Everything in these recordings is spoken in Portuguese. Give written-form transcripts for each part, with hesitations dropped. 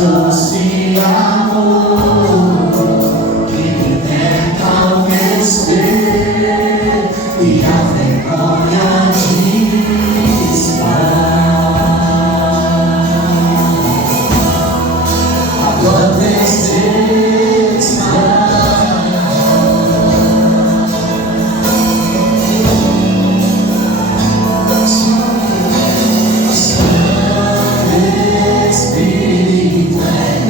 doce amor que liberta o meu ser e a vergonha dispara. A tua presença Espírito é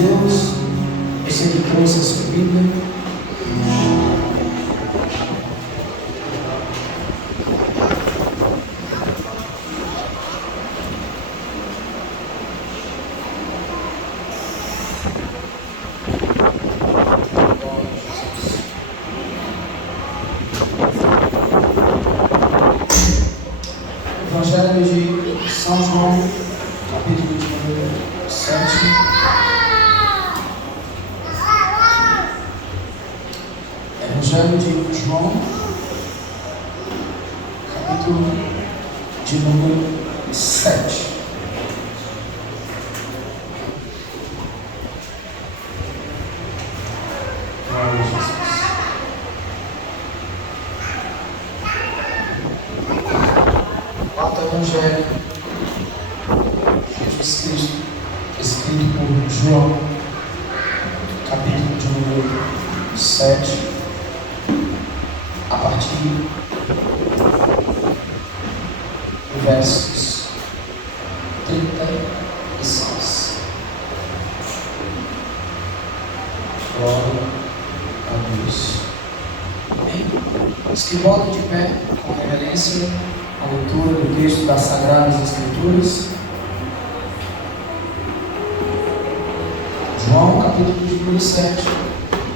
Deus. Você que trouxe a sua Bíblia. Evangelho de São João, capítulo de número 7. Evangelho de João, capítulo de número 7. Glória a Jesus. Quarto Evangelho de Jesus Cristo, escrito por João, capítulo de número 7, a partir do versos 36. Glória a Deus. Amém? Os que botam de pé com reverência a leitura do texto das Sagradas Escrituras. João, capítulo de número 7,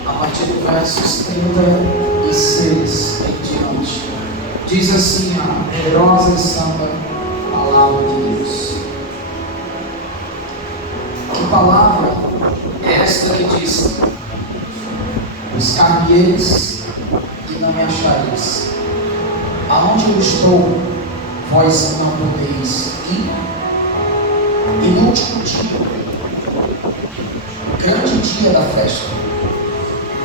a partir do versos 36 em diante. Diz assim a poderosa e santa palavra de Deus. Que palavra é esta que diz: buscar-me-eis e não me achareis. Aonde eu estou, vós não podeis ir. E no último dia, grande dia da festa,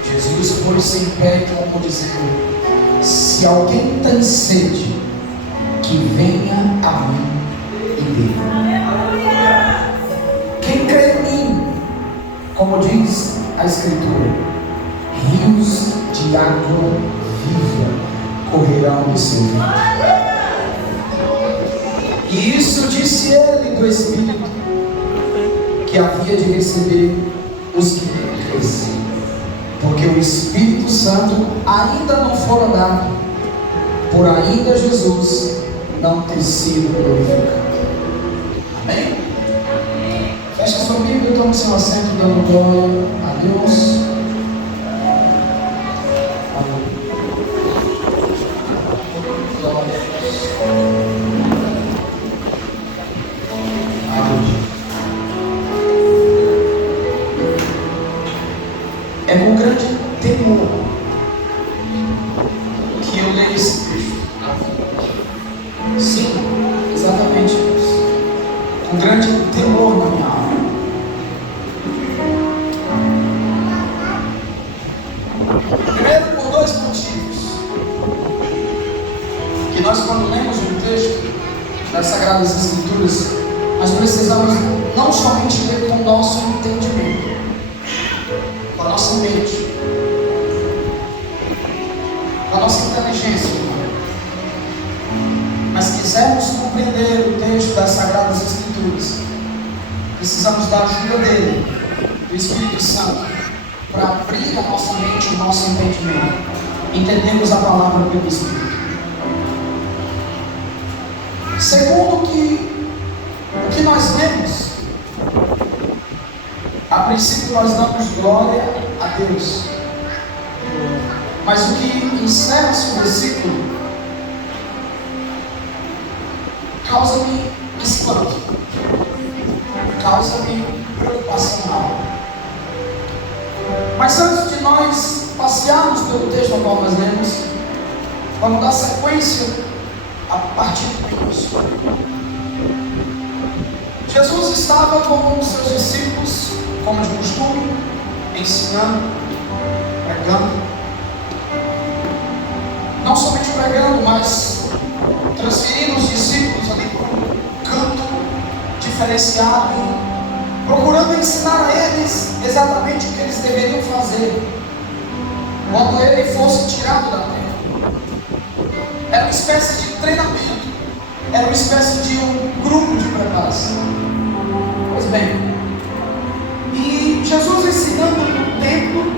Jesus pôs-se em pé e clamou, dizendo: se alguém tem sede, que venha a mim e beba. Quem crê em mim, como diz a Escritura, rios de água viva correrão do seu ventre. E isso disse ele do Espírito que havia de receber os que nele crescem, porque o Espírito Santo ainda não fora dado, por ainda Jesus não ter sido glorificado. Amém? Feche a sua Bíblia, tome seu assento, dando glória a Deus. É com grande temor que eu leio esse texto. Sim, exatamente isso. Com grande temor na minha alma. Primeiro, por dois motivos. Que nós, quando lemos um texto das Sagradas Escrituras, nós precisamos não somente ler com o nosso entendimento, com a nossa mente, com a nossa inteligência, mas quisermos compreender o texto das Sagradas Escrituras, precisamos da ajuda dele, do Espírito Santo, para abrir a nossa mente, o nosso entendimento, entendermos a palavra pelo Espírito. Segundo, o que nós lemos, a princípio nós damos glória a Deus, mas o que encerra esse versículo causa-me espanto, causa-me preocupação na alma. Mas antes de nós passearmos pelo texto ao qual nós lemos, vamos dar sequência a partir do início. Jesus estava com os seus discípulos, como de costume, ensinando, pregando. Não somente pregando, mas transferindo os discípulos ali para um canto diferenciado e procurando ensinar a eles exatamente o que eles deveriam fazer quando ele fosse tirado da terra. Era uma espécie de treinamento, era uma espécie de um grupo de preparação. Pois bem, e Jesus ensinando no templo,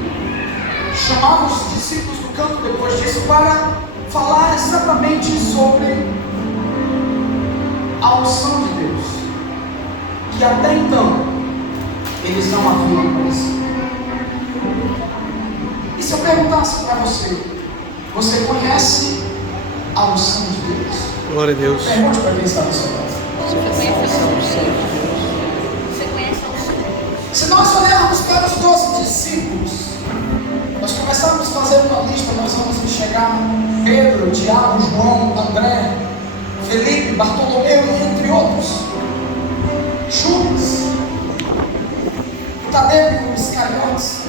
chamava os discípulos do canto depois disso para falar exatamente sobre a unção de Deus, que até então eles não haviam conhecido. E se eu perguntasse para você, você conhece a unção de Deus? Glória a Deus. Pergunte para quem está no seu lado. Você conhece a unção de Deus? Você conhece a unção? Se nós olharmos para os 12 discípulos, nós começarmos a fazer uma lista, nós vamos enxergar Pedro, Tiago, João, André, Felipe, Bartolomeu e entre outros, Judas, Tadeu e Iscariotes.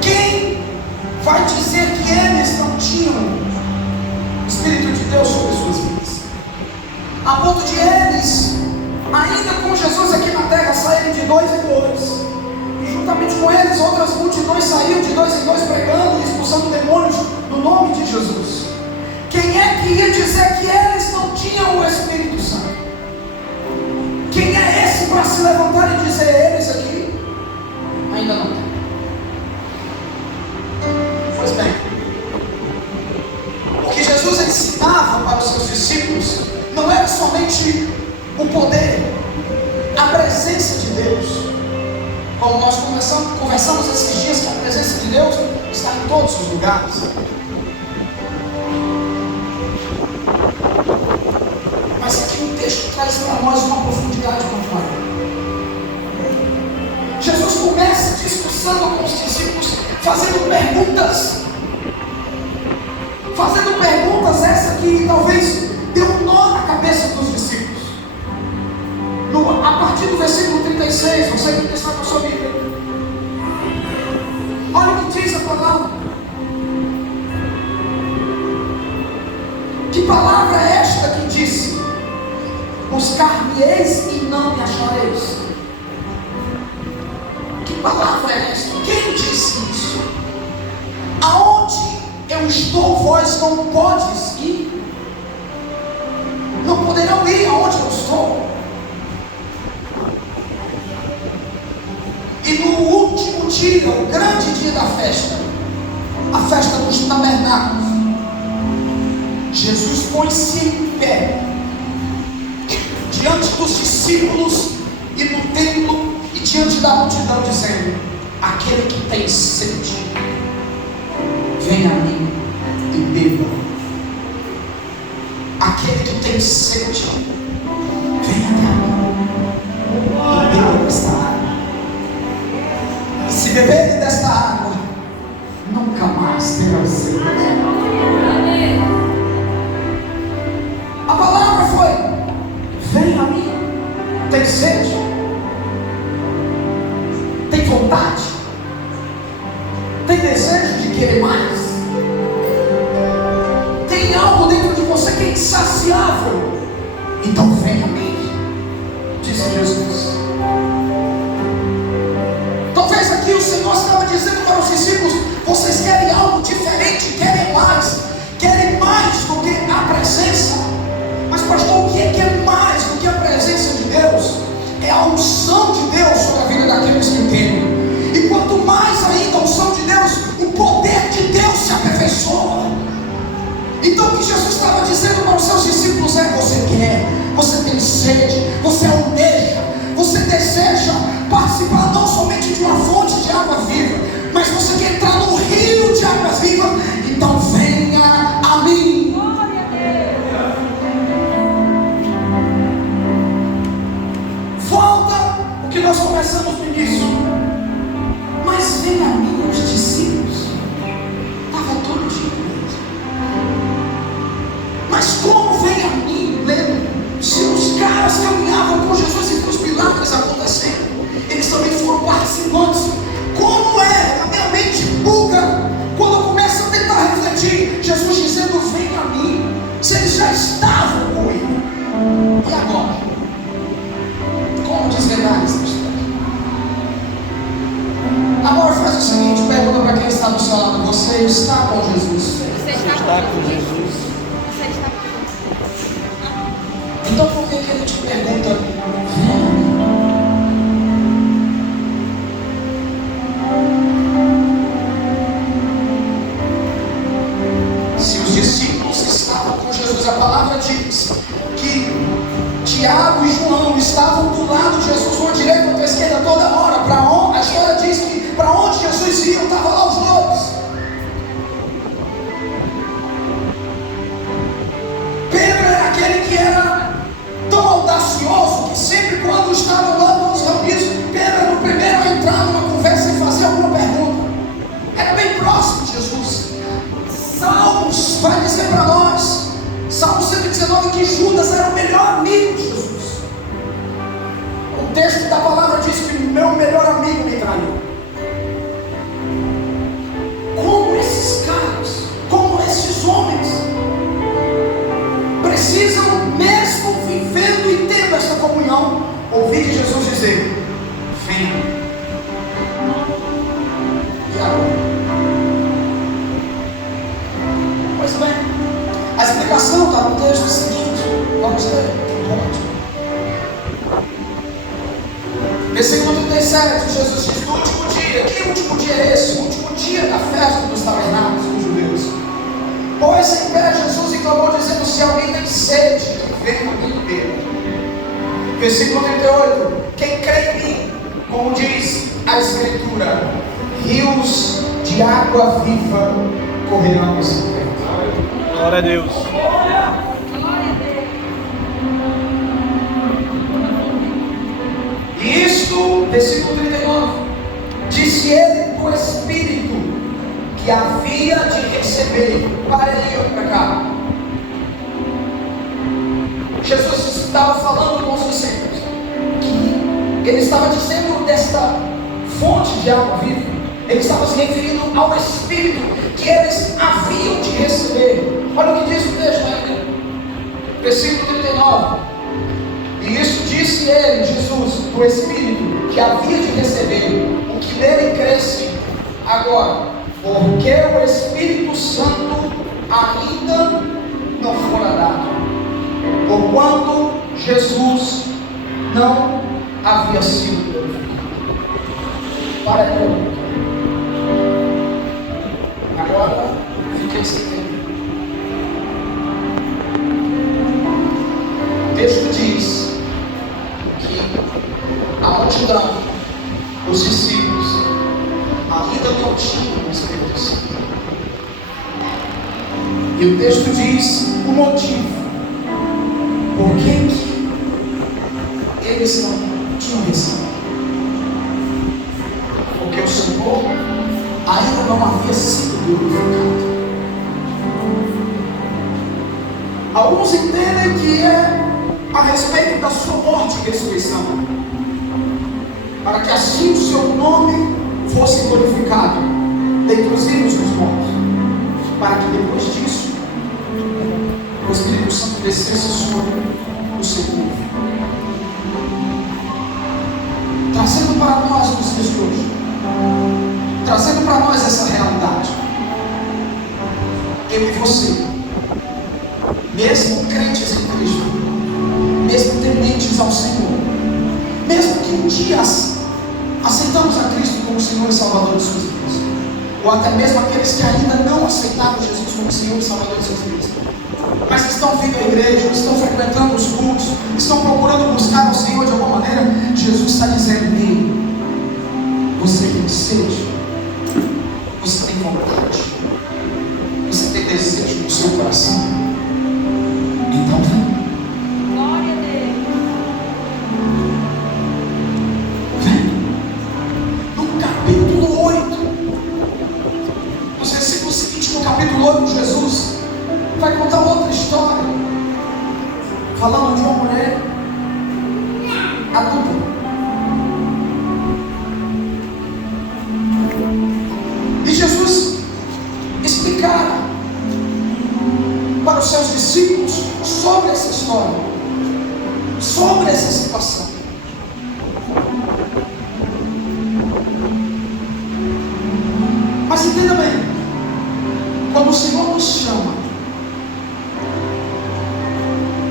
Quem vai dizer que eles não tinham o Espírito de Deus sobre suas vidas? A ponto de eles, ainda com Jesus aqui na terra, saírem de 2 em 2. E juntamente com eles, outras multidões saíram de 2 em 2 pregando e expulsando demônios no nome de Jesus. Quem é que ia dizer que eles não tinham o Espírito Santo? Quem é esse para se levantar e dizer eles aqui? Ainda não tem. Pois bem, o que Jesus ensinava para os seus discípulos não era somente o poder, a presença de Deus. Como nós conversamos esses dias, que a presença de Deus está em todos os lugares. Mas aqui o texto traz para nós uma profundidade muito maior. Jesus começa discursando com os discípulos, fazendo perguntas. Fazendo perguntas essa que talvez deu um nó na cabeça dos discípulos. A partir do versículo 36, você que está com a sua Bíblia, olha o que diz a palavra. Que palavra é esta que disse: buscar-me-eis e não me achareis? Que palavra é esta? Quem disse isso? Aonde eu estou, vós não podes ir. Não poderão ir aonde eu estou. E no último dia, o grande dia da festa, a festa dos tabernáculos, Jesus põe-se em pé diante dos discípulos e no templo e diante da multidão, dizendo: aquele que tem sede, venha a mim e beba. Aquele que tem sede, venha a mim e beba desta água. Se beberem desta água, nunca mais terão sede. A palavra foi: venha a mim. Tem sede? Tem vontade? Tem desejo de querer mais? Tem algo dentro de você que é insaciável? Então venha a mim, disse Jesus. Talvez aqui o Senhor estava dizendo para os discípulos: vocês querem algo diferente, querem mais do que a presença. Mas pastor, o que é mais do que a presença de Deus? É a unção de Deus sobre a vida daqueles que entendem. E quanto mais ainda a unção de Deus, o poder de Deus se aperfeiçoa. Então o que Jesus estava dizendo para os seus discípulos é: você quer, você tem sede, você almeja, você deseja participar não somente de uma fonte de água viva, mas você quer entrar no rio de águas vivas. Então venha a mim. Volta o que nós começamos no início. Mas venha a mim, os discípulos estavam todo dia com eles. Mas como vem a mim, lembra? Se os caras caminhavam com Jesus e os milagres acontecendo, eles também foram participantes. Como é? A minha mente buga quando eu começo a tentar refletir. Jesus dizendo: vem a mim. Se eles já estavam com ele, e agora? Como desvendar essa história? Agora faz o seguinte: pergunta para quem está do seu lado: você está com Jesus? Você Está com Jesus. Você está com Jesus. Então por que ele te pergunta: vem a mim? diz que Tiago e João estavam do lado de Jesus, uma direita, outra esquerda, toda hora. A história diz que para onde Jesus ia, estavam lá os dois. Pedro era aquele que era tão audacioso que sempre quando estavam lá todos reunidos, Pedro era o primeiro a entrar numa conversa e fazer alguma pergunta. Era bem próximo de Jesus. Salmos vai dizer para nós, Salmo 119, que Judas era o melhor amigo de Jesus. O texto da palavra diz que meu melhor amigo me traiu. Como esses caras, como esses homens precisam, mesmo vivendo e tendo esta comunhão, ouvir de Jesus dizer: venha. E agora? Pois bem, a explicação está no texto seguinte. Vamos ler. Versículo 37, Jesus diz: no último dia. Que último dia é esse? O último dia da festa dos tabernáculos dos judeus. Pôs-se em pé Jesus e clamou, dizendo: se alguém tem sede, venha e beba. Versículo 38, quem crê em mim, como diz a Escritura, rios de água viva correrão nesse peito. Glória a Deus. E isto, versículo 39, disse ele do Espírito que havia de receber. Para ele para cá. Jesus estava falando com os discípulos que ele estava dizendo desta fonte de água viva. Ele estava se referindo ao Espírito que eles haviam de receber. Olha o que diz o texto ainda, versículo 39. E isso disse ele, Jesus, do Espírito que havia de receber, o que nele cresce agora, porque o Espírito Santo ainda não fora dado, porquanto Jesus não havia sido glorificado. Para aí. Agora fiquei sem tempo. O texto diz que a multidão, os discípulos, ainda não tinham o Espírito Santo. E o texto diz o motivo por que eles não tinham recebido. Porque o Senhor ainda não havia sido glorificado. Alguns entendem que é a respeito da sua morte e ressurreição, para que assim o seu nome fosse glorificado dentre os vivos dos mortos, para que depois disso o Espírito Santo descesse sobre o seu povo, trazendo para nós os dias de hoje, trazendo para nós essa realidade. Eu e você, mesmo crentes em Cristo, mesmo tementes ao Senhor, mesmo que um dia aceitamos a Cristo como Senhor e Salvador de suas vidas, ou até mesmo aqueles que ainda não aceitaram Jesus como Senhor e Salvador de suas vidas, mas que estão vindo à igreja, estão frequentando os cultos, estão procurando buscar o Senhor de alguma maneira, Jesus está dizendo: ei, você tem sede, você tem vontade, você tem desejo no seu coração, então vem. Glória a Deus. No capítulo 8, nos versículos seguintes, no capítulo 8, Jesus vai contar outra história, falando de uma mulher adulta. E Jesus explicara para os seus discípulos sobre essa história, sobre essa situação. Mas entenda bem, quando o Senhor nos chama,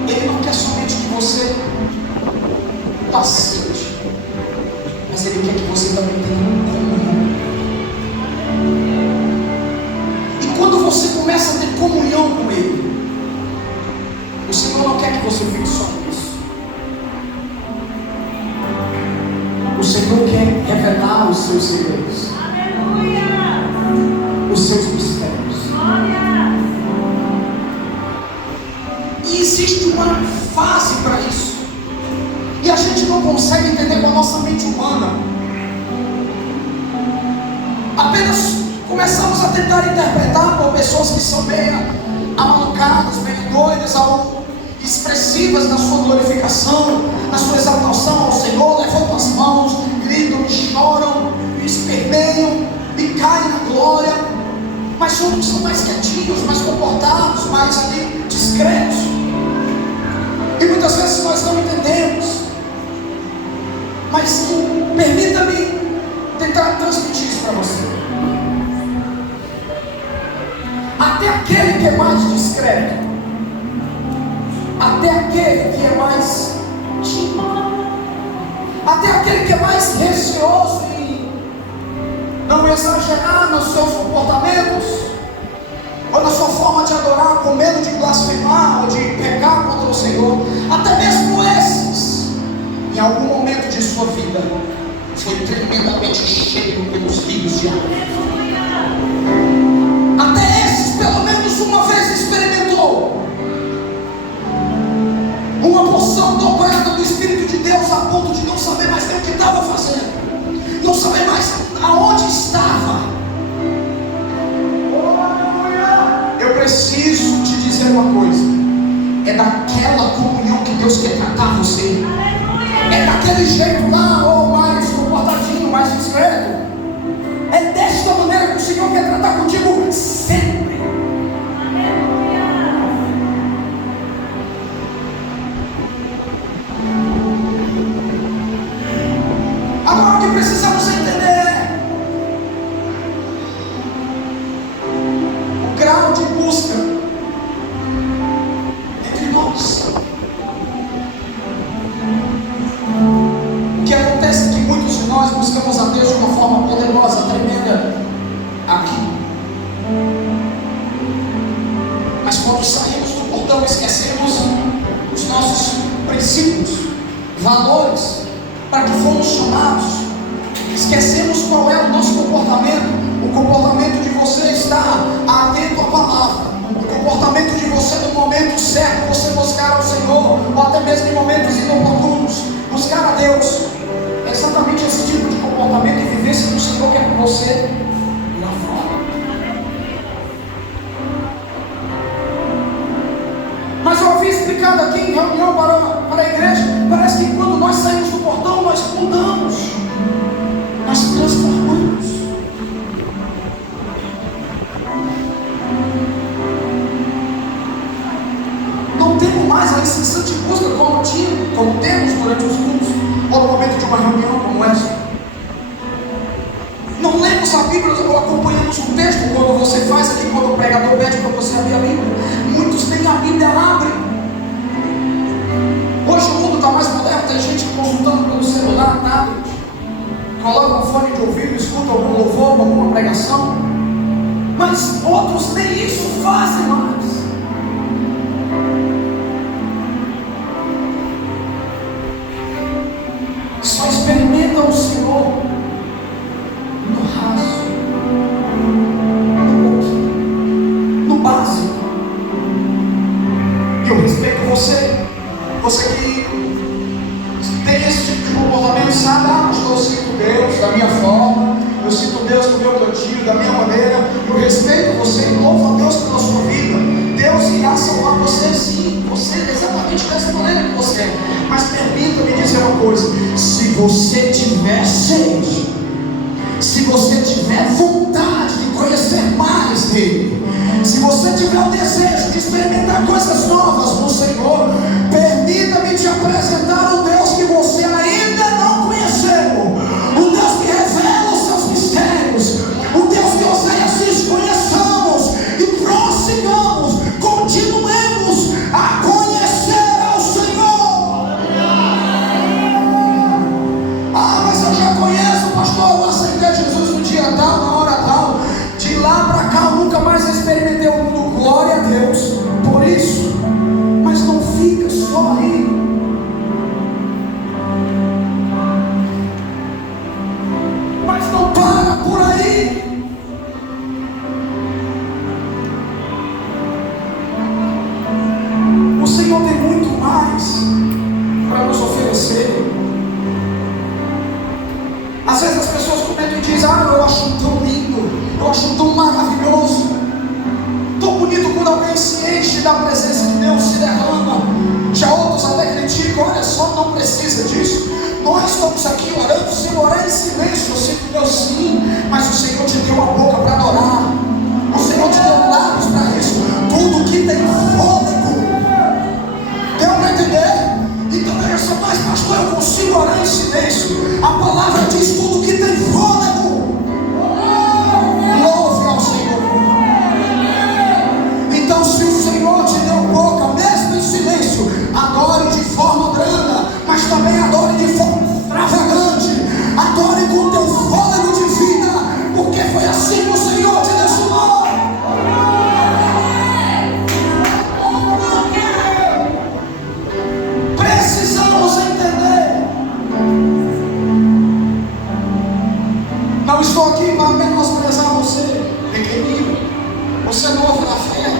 Ele não quer somente que você aceite, mas Ele quer que você também tenha comunhão. E quando você começa a ter comunhão com Ele, o Senhor Senhor não quer que você fique só nisso. O Senhor quer revelar os seus segredos, os seus mistérios. E existe uma fase para isso. E a gente não consegue entender com a nossa mente humana. Apenas começamos a tentar interpretar por pessoas que são meio amalucadas, meio doidas, expressivas na sua glorificação, na sua exaltação ao Senhor, levantam as mãos, gritam, choram, espermeiam e caem na glória. Mas outros são mais quietinhos, mais comportados, mais ali discretos. E muitas vezes nós não entendemos. Mas permita-me tentar transmitir isso para você. Até aquele que é mais discreto, até aquele que é mais tímido, até aquele que é mais receoso em não exagerar nos seus comportamentos, ou na sua forma de adorar, com medo de blasfemar ou de pecar contra o Senhor, até mesmo esses, em algum momento de sua vida, foi tremendamente cheio pelos rios de água. Até esses, pelo menos uma vez, experimentou uma porção dobrada do Espírito de Deus, a ponto de não saber mais nem o que estava fazendo, não saber mais aonde estava. Eu preciso te dizer uma coisa: é daquela comunhão que Deus quer tratar você. É daquele jeito lá, ou mais comportadinho, mais discreto. É desta maneira que o Senhor quer tratar contigo sempre. Agora o que precisamos entender é o grau de busca entre nós. O que acontece é que muitos de nós buscamos a Deus de uma forma poderosa, tremenda aqui. Mas quando saímos do portão, esquecemos os nossos princípios, valores, para que fomos chamados. Esquecemos qual é o nosso comportamento. O comportamento de você estar atento à palavra. O comportamento de você no momento certo, você buscar ao Senhor, ou até mesmo em momentos inoportunos, buscar a Deus. É exatamente esse tipo de comportamento e vivência que o Senhor quer com você lá fora. Mas eu havia explicado aqui em reunião para a igreja, parece que quando nós saímos do portão, nós mudamos, nós transformamos. Não temos mais a incessante busca como temos durante os cultos, ou no momento de uma reunião como essa. Não lemos a Bíblia ou acompanhamos o texto quando você faz aqui, quando o pregador pede para você abrir a Bíblia. Muitos nem a Bíblia abrem. Hoje o mundo está mais moderno, tem gente consultando pelo celular, tablet, coloca um fone de ouvido, escuta algum louvor, alguma pregação, mas outros nem isso fazem mais. Só experimentam o Senhor no raso, no básico. E eu respeito você que tem esse tipo de comportamento, sabe? Pastor, eu sinto Deus da minha forma, eu sinto Deus do meu cantinho, da minha maneira. Eu respeito você e louvo a Deus pela sua vida. Deus irá salvar você, sim, você exatamente dessa maneira que você é. Mas permita-me dizer uma coisa: se você tiver sede, se você tiver vontade de conhecer mais dele, se você tiver o desejo de experimentar coisas novas no Senhor, permita-me te apresentar o Deus que você ainda não conheceu, o Deus que revela os seus mistérios, o Deus que Oséias diz: conheçamos e prossigamos, continuemos a conhecer ao Senhor. Ah, mas eu já conheço, pastor, eu aceitei Jesus no dia tal, na hora tal. De lá para cá eu nunca mais experimentei o mundo. Glória a Deus por isso. Mas você. Às vezes as pessoas comentam e dizem: ah, eu acho tão lindo, eu acho tão maravilhoso, tão bonito quando alguém se enche da presença de Deus, se derrama. Já outros até criticam: olha só, não precisa disso. Nós estamos aqui orando, sem orar em silêncio. Eu sei que Deus sim, mas o Senhor te deu a boca para adorar, o Senhor te deu lábios para isso. Tudo que tem fôlego, deu para entender? Então veja só, mas pastor, eu consigo orar em silêncio. A palavra diz: tudo que tem fôlego, louve ao Senhor. Então se o Senhor te deu boca, mesmo em silêncio, adore de forma branda, mas também adore de forma extravagante. Adore com teu fôlego de vida, porque foi assim que o Senhor te desejou. Precisamos entender. Não estou aqui para menosprezar você, pequenino, você novo na fé,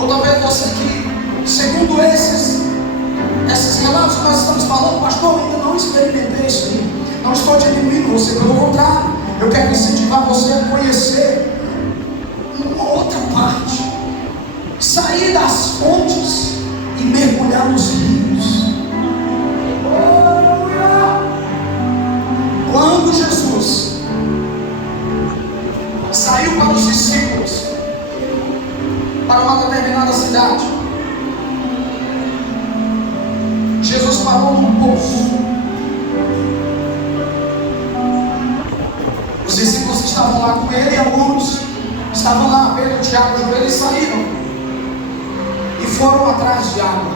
ou talvez você que, segundo esses relatos que nós estamos falando, pastor, ainda não experimentei isso aí. Não estou diminuindo você, pelo contrário, eu quero incentivar você a conhecer uma outra parte, sair das fontes e mergulhar nos rios. Quando Jesus saiu para os discípulos para uma determinada cidade, Jesus parou num poço. Os discípulos que estavam lá com ele, e alguns estavam lá, Pedro, Tiago, João, eles saíram e foram atrás de água.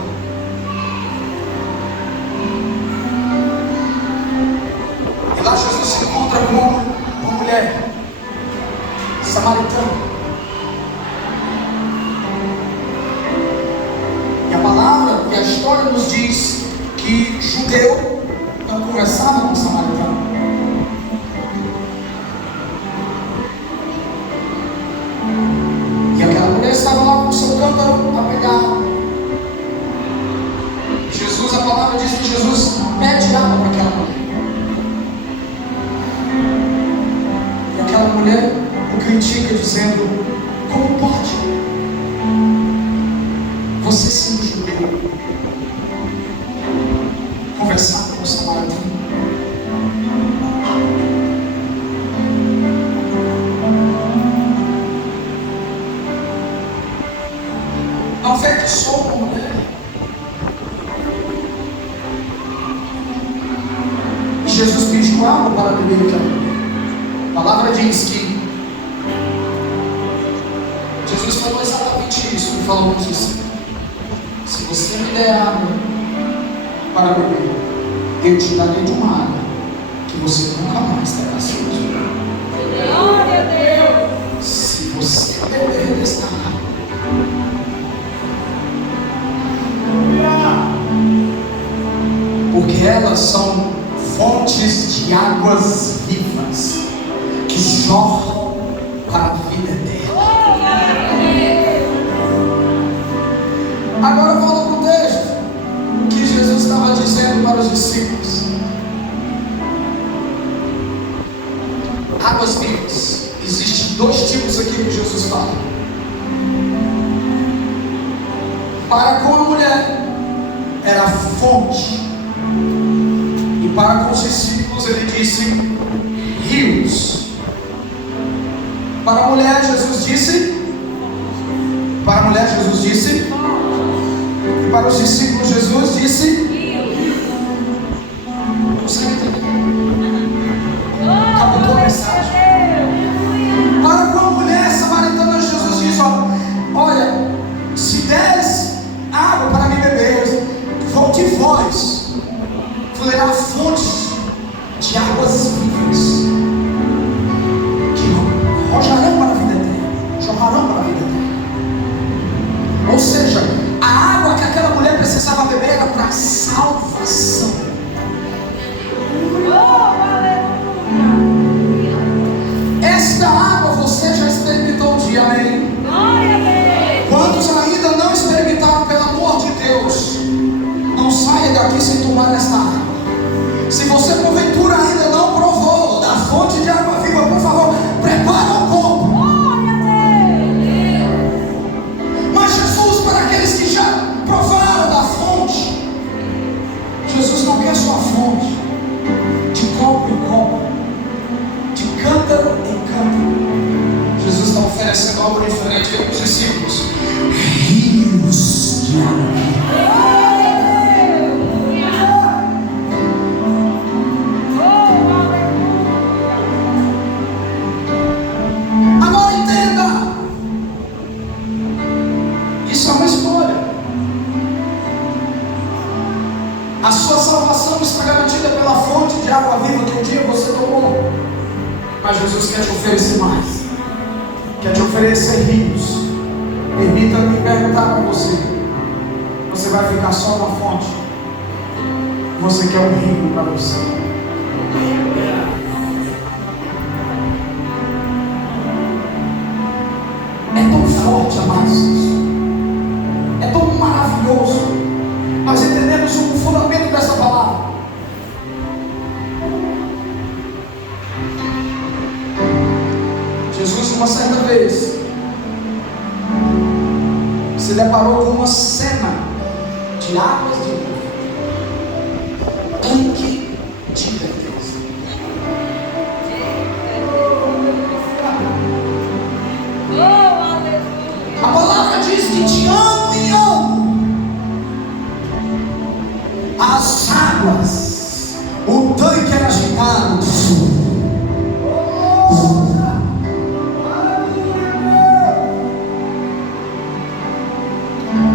E lá Jesus se encontra com uma mulher samaritana. E a palavra e a história nos diz que judeu não conversava com samaritano. E aquela mulher estava lá com o seu cântaro a pegar. Jesus, a palavra diz que Jesus pede água para aquela mulher. E aquela mulher o critica, dizendo: como pode você, sendo judeu, conversar com o samaritano? Não afeta só uma mulher. E Jesus pediu água para beber aquela mulher. A palavra diz que Jesus falou exatamente isso. Ele falou com os discípulos: se você me der água para beber, eu te darei de uma água que você nunca mais terá sede. Glória a Deus. Se você beber desta água, porque elas são fontes de águas vivas que jorram para a vida eterna. Agora volta para o texto que Jesus estava dizendo para os discípulos: águas vivas. Existem dois tipos aqui que Jesus fala. Para com a mulher era fonte, e para com os discípulos ele disse rios. Para a mulher Jesus disse, e para os discípulos Jesus disse. Você entendeu? Captou a mensagem? Para com a mulher samaritana Jesus diz: olha, se deres água para me beber, vou de vós fluirá fontes de águas vivas que jorrarão para a vida eterna. Ou seja, a água que aquela mulher precisava beber era para salvação. Esta água você já experimentou um dia, amém? Quantos ainda não experimentaram, pelo amor de Deus, não saia daqui sem tomar esta água. A sua salvação está garantida pela fonte de água viva que um dia você tomou. Mas Jesus quer te oferecer mais. Quer te oferecer rios. Permita-me perguntar para você. Você vai ficar só na fonte? Você quer um rio para você? É tão forte, amados. É tão maravilhoso. Nós entendemos o fundamento dessa palavra. Jesus, uma certa vez, se deparou com uma cena de águas de vida, tanque de Bethesda. A palavra diz que de ano em ano as águas, o tanque era agitado.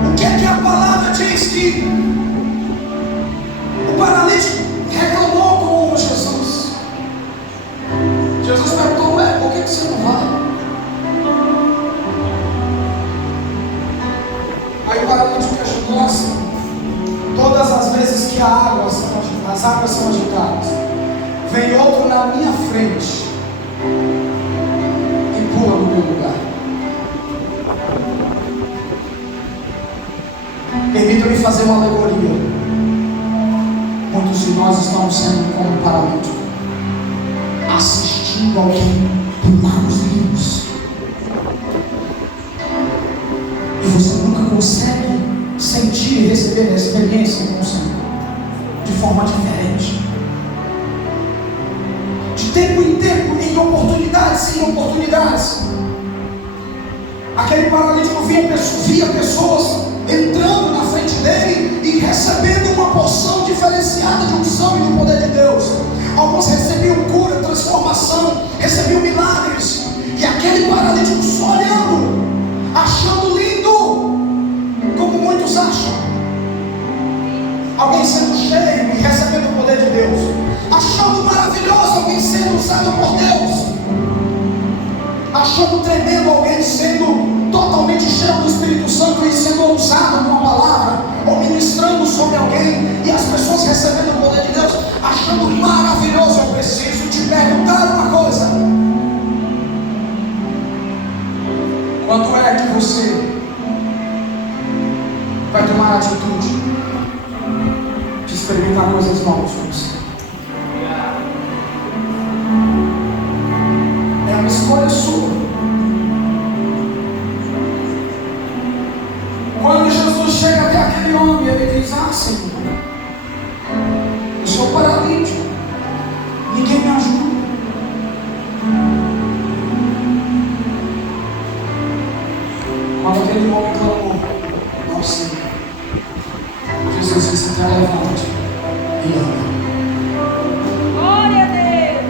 O que é que a palavra diz? Que o paralítico reclamou com Jesus. Jesus perguntou: por que você não vai? Aí o paralítico questionou assim: todas as vezes que as águas são agitadas, vem outro na minha frente e pula no meu lugar. Permita-me fazer uma alegoria. Muitos de nós estamos sendo como um paralítico, assistindo alguém pular os rios, e você nunca consegue sentir e receber a experiência com o Senhor de forma diferente, de tempo em tempo, em oportunidades, em oportunidades. Aquele paralítico via pessoas entrando na frente dele e recebendo uma porção diferenciada de unção e do poder de Deus. Alguns recebiam cura, transformação, recebiam milagres, e aquele paralítico só olhando, achando lindo, como muitos acham, alguém sendo cheio e recebendo o poder de Deus, achando maravilhoso alguém sendo usado por Deus, achando tremendo alguém sendo totalmente cheio do Espírito Santo e sendo usado numa palavra ou ministrando sobre alguém, e as pessoas recebendo o poder de Deus, achando maravilhoso. Eu preciso te perguntar uma coisa: quando é que você vai tomar a atitude de experimentar coisas novas com você? É uma escolha sua. Quando Jesus chega até aquele homem, ele diz: Senhor, eu sou paralítico, ninguém me ajuda. Quando aquele homem clamou: não, Senhor, Jesus disse: então levante e anda. Glória a Deus.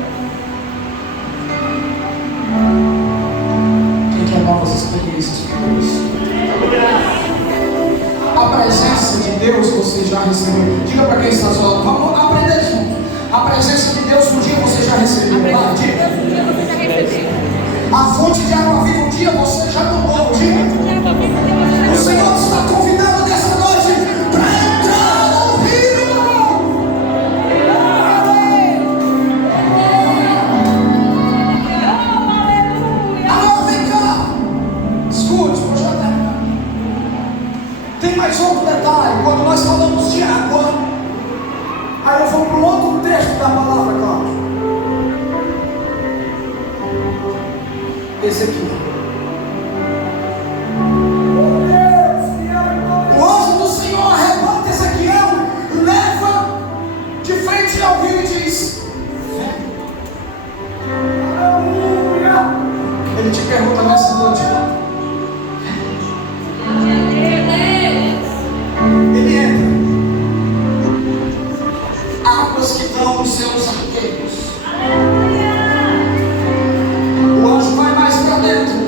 Quem quer novas experiências com Deus? A presença de Deus você já recebeu. Diga para quem está falando, vamos aprender junto. A presença de Deus um dia você já recebeu. Vai, diga. A fonte de água viva um dia você já tomou. Diga. O Senhor está convidado nessa noite para entrar no rio. Agora vem cá. Escute, vou já terminar. Tem mais outro detalhe. Quando nós falamos de água, aí eu vou para um outro texto da palavra, Cláudio. Esse aqui. O anjo do Senhor arrebata Ezequiel, leva de frente ao rio e diz: aleluia. Ele te pergunta nessa noite: ele entra. Águas que dão os seus arqueiros. O anjo vai mais para dentro.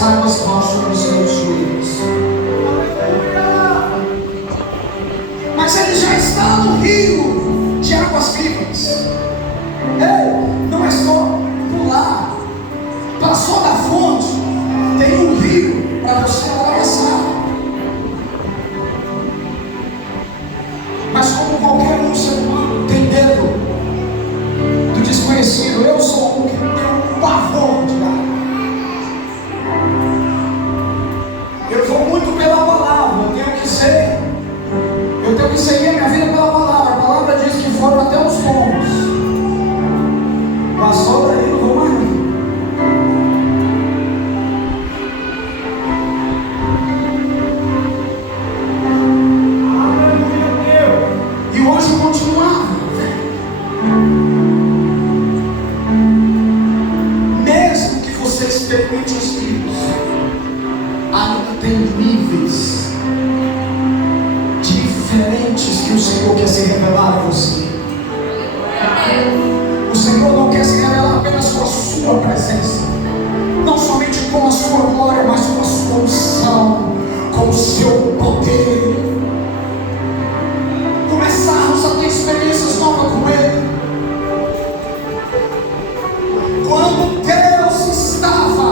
as águas vão sobre os meus joelhos. Mas ele já está no rio de águas vivas. Ei, não é só pular. Passou da fonte, tem um rio para você atravessar. Mas como qualquer um ser humano tem medo do desconhecido, eu sou um que tem um pavor de água. Eu vou muito pela palavra, eu tenho que seguir a minha vida pela palavra. A palavra diz que foram até os pombos. Passou daí, não vou mais não. E hoje eu continuava. Mesmo que você experimente os filhos, ainda tem níveis diferentes que o Senhor quer se revelar a você. O Senhor não quer se revelar apenas com a sua presença, não somente com a sua glória, mas com a sua unção, com o seu poder. Começarmos a ter experiências novas com Ele. Quando Deus estava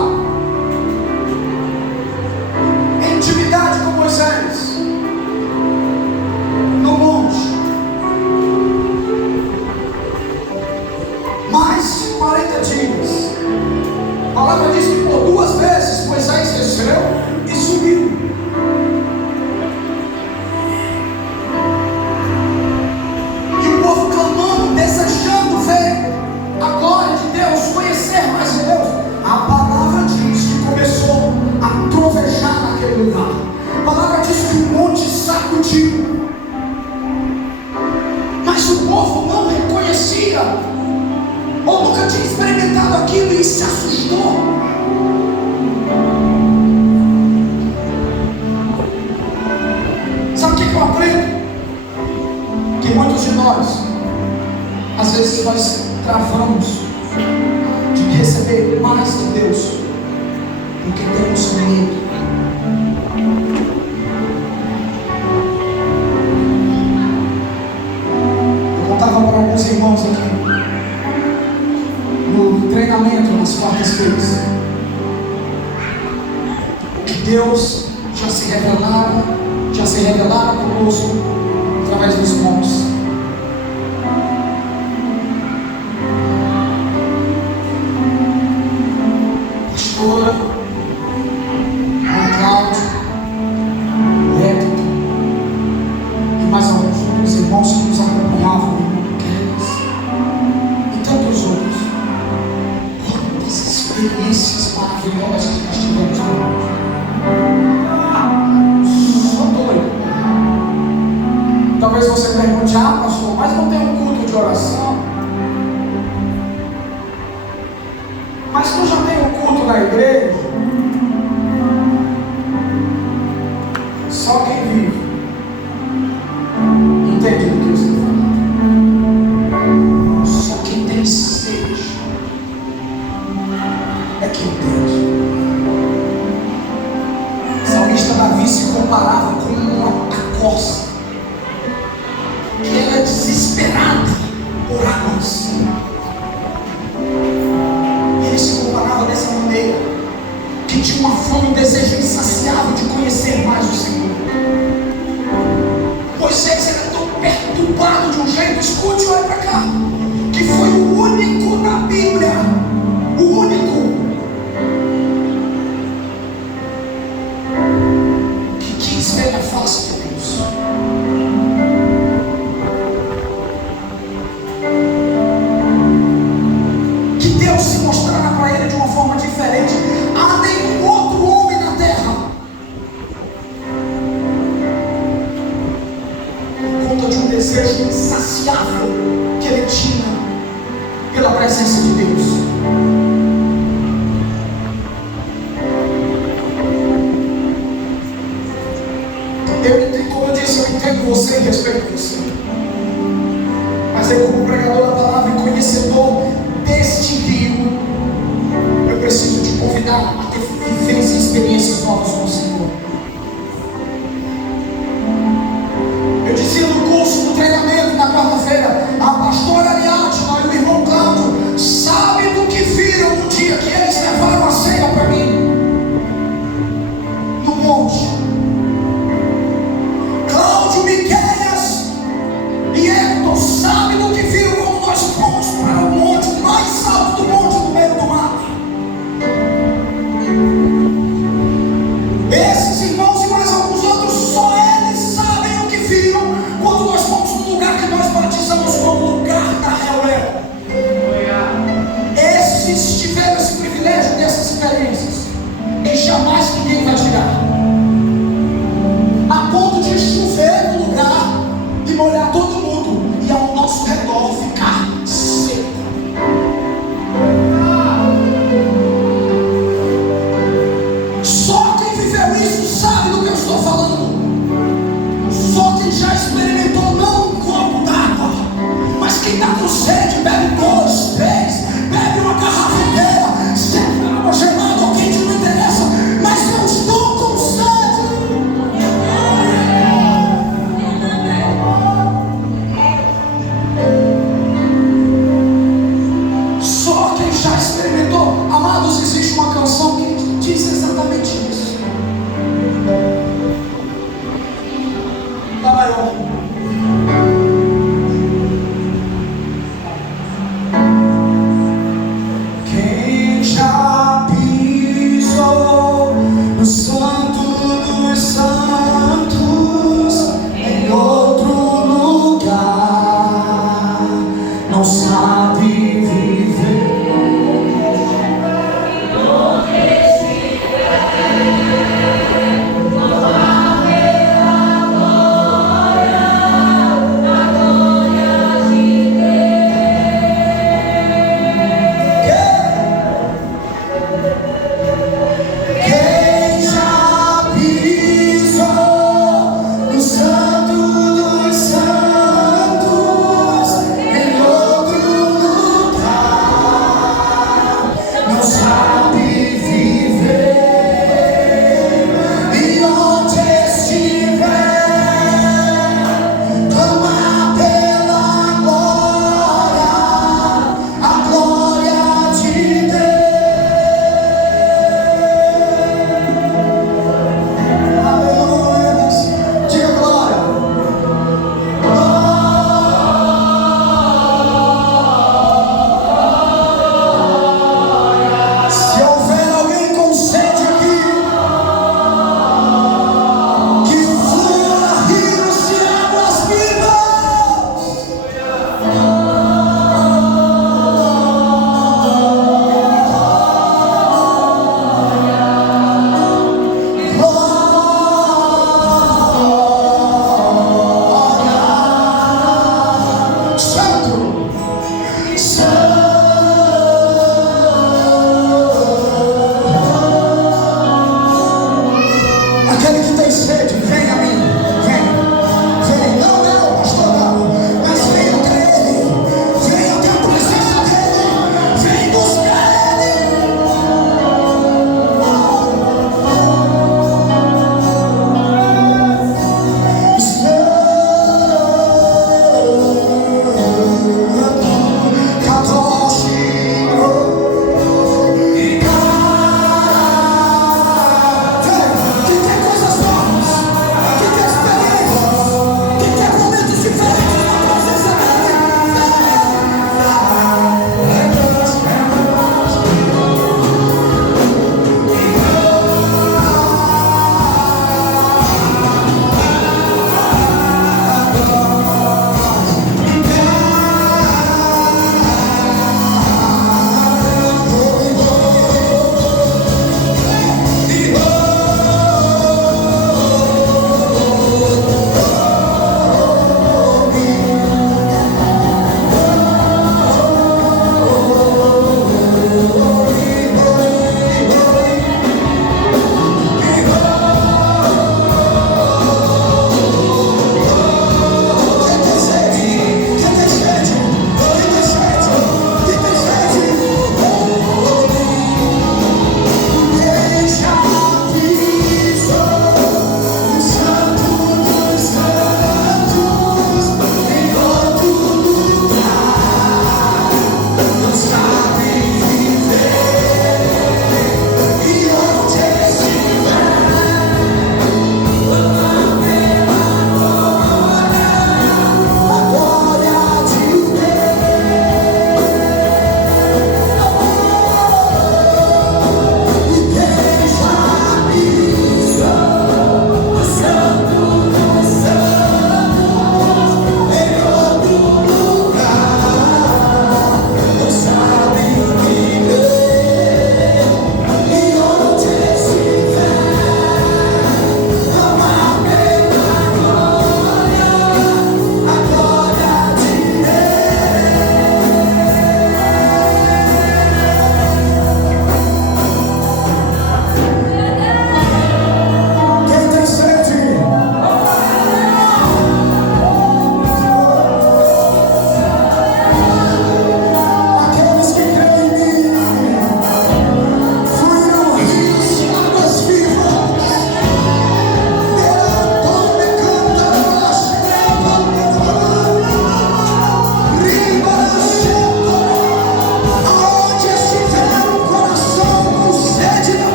em intimidade com Moisés no monte, mais de 40 dias, a palavra diz que por 2 vezes Moisés desceu e subiu. E o povo clamando, desejando ver a glória de Deus, conhecer mais de Deus. A palavra diz que começou a trovejar naquele lugar. A palavra diz que o monte sacudiu. Mas o povo não reconhecia, ou nunca tinha experimentado aquilo e se assustou. Sabe o que eu aprendo? Que muitos de nós, às vezes nós travamos de receber mais de Deus porque temos medo. Eu contava para alguns irmãos aqui no treinamento nas quartas-feiras que Deus já se revelara conosco através dos montes. Pastora, Cláudio, Hector e mais alguns outros irmãos que nos acompanhavam, e tantos outros. Quantas experiências maravilhosas nós tivemos com talvez você pergunte: pastor, mas não tem um culto de oração? Mas tu já tem um culto na igreja? Só quem vive entende do que eu estou falando. Só quem tem sede é que entende. O salmista Davi se comparava com uma corça que era desesperada por águas. Ele se comparava dessa maneira, que tinha uma fome e um desejo insaciável de conhecer mais o Senhor. Moisés era tão perturbado de um jeito, escute, olha para cá, que foi o único na Bíblia, o único que quis ver a face de Deus. Que Deus se mostrará para ele de uma forma diferente a nenhum outro homem na terra, por conta de um desejo insaciável que ele tinha pela presença de Deus. Como eu disse, eu entendo você e respeito você, mas eu, como pregador da palavra e conhecedor deste rio, Eu preciso te convidar a ter vivências e experiências novas com o Senhor. Eu dizia no curso do treinamento na quarta-feira, a pastora Ariadna e o irmão Cláudio sabem do que viram no dia que eles levaram a ceia para mim no monte. Cláudio, Miqueias e Hector sabem do que viram quando nós fomos para o monte, o mais alto do monte, no meio do mato. Esses irmãos e mais alguns outros, só eles sabem o que viram quando nós fomos no lugar que nós batizamos como lugar da Reuel. Esses tiveram esse privilégio dessas experiências que jamais ninguém vai tirar, a ponto de chover no lugar e molhar todo mundo, e ao nosso redor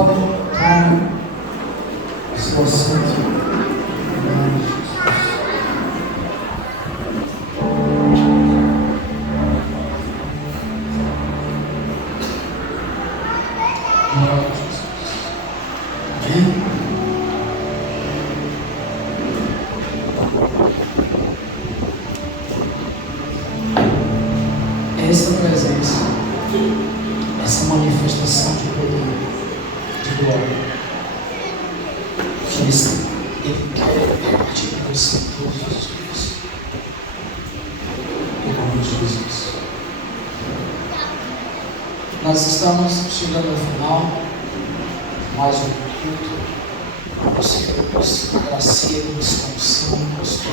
podem colocar o seu assento. Em nome de Jesus. Glória a Jesus. Amém? Essa presença, essa manifestação de poder, de glória, que Ele quer repartir com você todos os dias. Em nome de Jesus. Nós estamos chegando ao final, mais um culto. Você que agradecemos com a sua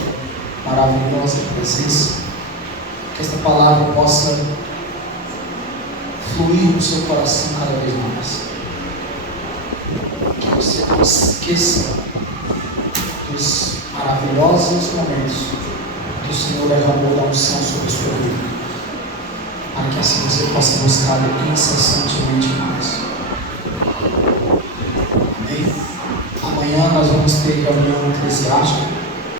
maravilhosa presença. Que esta palavra possa fluir no seu coração cada vez mais. Que você não se esqueça dos maravilhosos momentos que o Senhor derramou da unção sobre a sua vida, para que assim você possa buscar incessantemente mais. Amém? Amanhã nós vamos ter reunião eclesiástica.